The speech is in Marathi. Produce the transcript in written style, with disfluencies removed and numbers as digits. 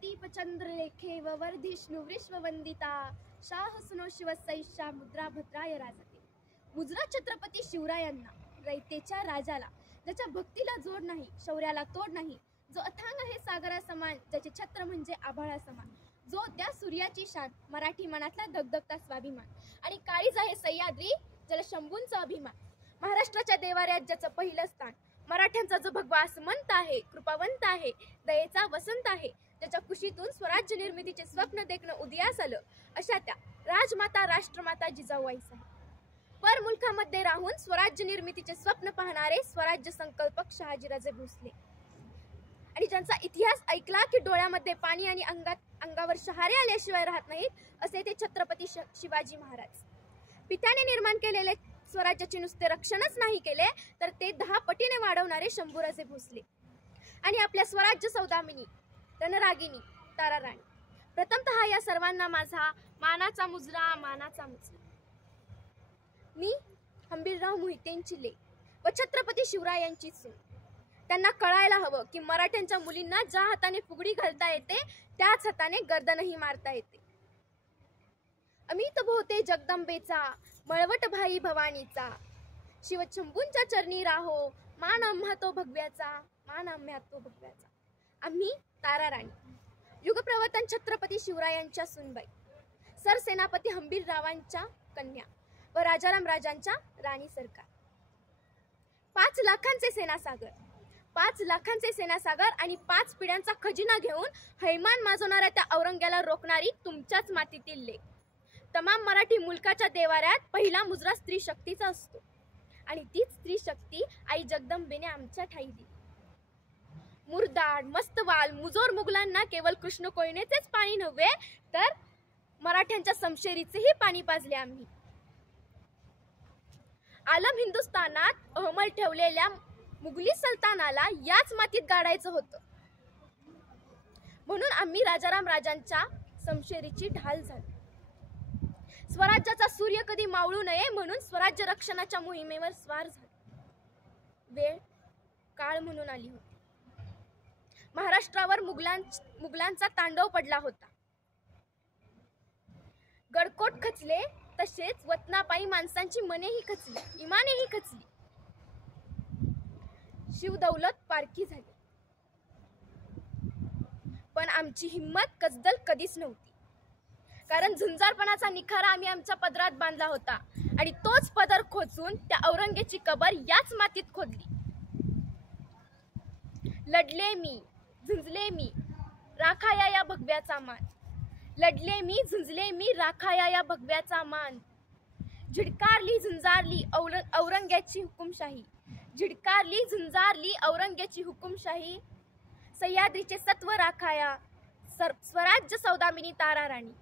प्रदीप चंद्रलेखे वर्धिष्णु विश्ववंदिता शाह सुनो शिवसैषा मुद्रा भद्राय राजते। मुजरा छत्रपती शिवरायांना, रयतेच्या राजाला, ज्याच्या भक्तीला जोड नाही, शौर्याला तोड नाही, जो अथांग आहे सागरा समान, ज्याचे छत्र म्हणजे आभाळा समान, जो त्या सूर्याची शान, मराठी मनातला धगधगता स्वाभिमान, आणि काळीज आहे सह्याद्री, ज्याला शंभूंचा अभिमान, महाराष्ट्राच्या देवाऱ्यात ज्याचं पहिलं स्थान, मराठ्यांचा जो भगवा आसमंत आहे, कृपावंत आहे, दयेचा वसंत आहे, ज्याच्या कुशीतून स्वराज्य निर्मितीचे स्वप्न देखणं उदयास आलं, अशा त्या राजमाता राष्ट्रमाता जिजाऊआईस आहे। पर मुलखामध्ये राहून स्वराज्य निर्मितीचे स्वप्न पाहणारे स्वराज्य संकल्पक शहाजीराजे भोसले, आणि ज्यांचा इतिहास ऐकला की डोळ्यामध्ये पाणी आणि अंगावर शहारे आल्याशिवाय राहत नाहीत, असे ते छत्रपती शिवाजी महाराज। पित्याने निर्माण केलेले स्वराज्याचे नुसते रक्षणच नाही केले, तर ते 10 पटीने वाढवणारे शंभूराजे भोसले, आणि आपल्या स्वराज्य सौदामिनी, रणरागिनी, ताराराणी। प्रथमतः या सर्वांना माझा मानाचा मुजरा, मानाचा मुजरा। मी हंबीरराव मोहितेंची लेक व छत्रपती शिवरायांची सून। त्यांना कळायला हवं की मराठ्यांच्या मुलींना ज्या हाताने फुगडी घालता येते, त्याच हाताने गर्दनही मारता येते। अमित भोवते जगदंबेचा, मळवट भाई भवानीचा, शिवशंभूंच्या चरणी राहो, मान आम्हा तो भगव्याचा, मान आम्हा तो भगव्याचा। आम्ही ताराराणी, युगप्रवर्तन छत्रपती शिवरायांच्या सुनबाई, सरसेनापती हंबीररावांच्या कन्या व राजाराम राजांच्या राणी सरकार। 5 लाखांचे सेनासागर आणि 5 पिढ्यांचा खजिना घेऊन हैमान माजवणाऱ्या त्या औरंग्याला रोखणारी तुमच्याच मातीतील लेक। तमाम मराठी मुलकाच्या देवाऱ्यात पहिला मुजरा स्त्री शक्तीचा असतो, आणि तीच स्त्री शक्ती आई जगदंबेने आमच्या ठाई दिली। मुरदाड, मस्तवाल, मुजोर मुघलांना केवळ कृष्ण कोयनेचेच पाणी नव्हे, तर मराठ्यांच्या समशेरीचेही पाणी पाजले आम्ही। आलम हिंदुस्थानात अहमल ठेवलेल्या मुघली सल्तानाला याच मातीत गाडायचं होतं, म्हणून आम्ही राजाराम राजांच्या समशेरीची ढाल झालो। स्वराज्याचा सूर्य कधी मावळू नये म्हणून स्वराज्य रक्षणाच्या मोहिमेवर स्वार झालो। वेळ काळ म्हणून आली होती। महाराष्ट्रावर मुघलांचा तांडव पडला होता। गडकोट खचले, तसेच वतनापायी माणसांची मनेही खचली, इमानेही खचली, शिवदौलत पारखी झाली, पण आमची हिम्मत कजदल कधीच नव्हती, कारण झुंजारपणाचा निखारा आम्ही आमच्या पदरात बांधला होता, आणि तोच पदर खोचून त्या औरंगेची कबर याच मातीत खोदली। लढले मी, झुंजले मी, राखाया या भगव्याचा मान, लढले मी, झुंजले मी, राखाया या भगव्याचा मान, झिडकारली झुंजारली औरंग्याची हुकुमशाही, झिडकारली झुंजारली औरंग्याची हुकुमशाही, सह्याद्रीचे सत्व राखाया स्वराज्य सौदामिनी ताराराणी।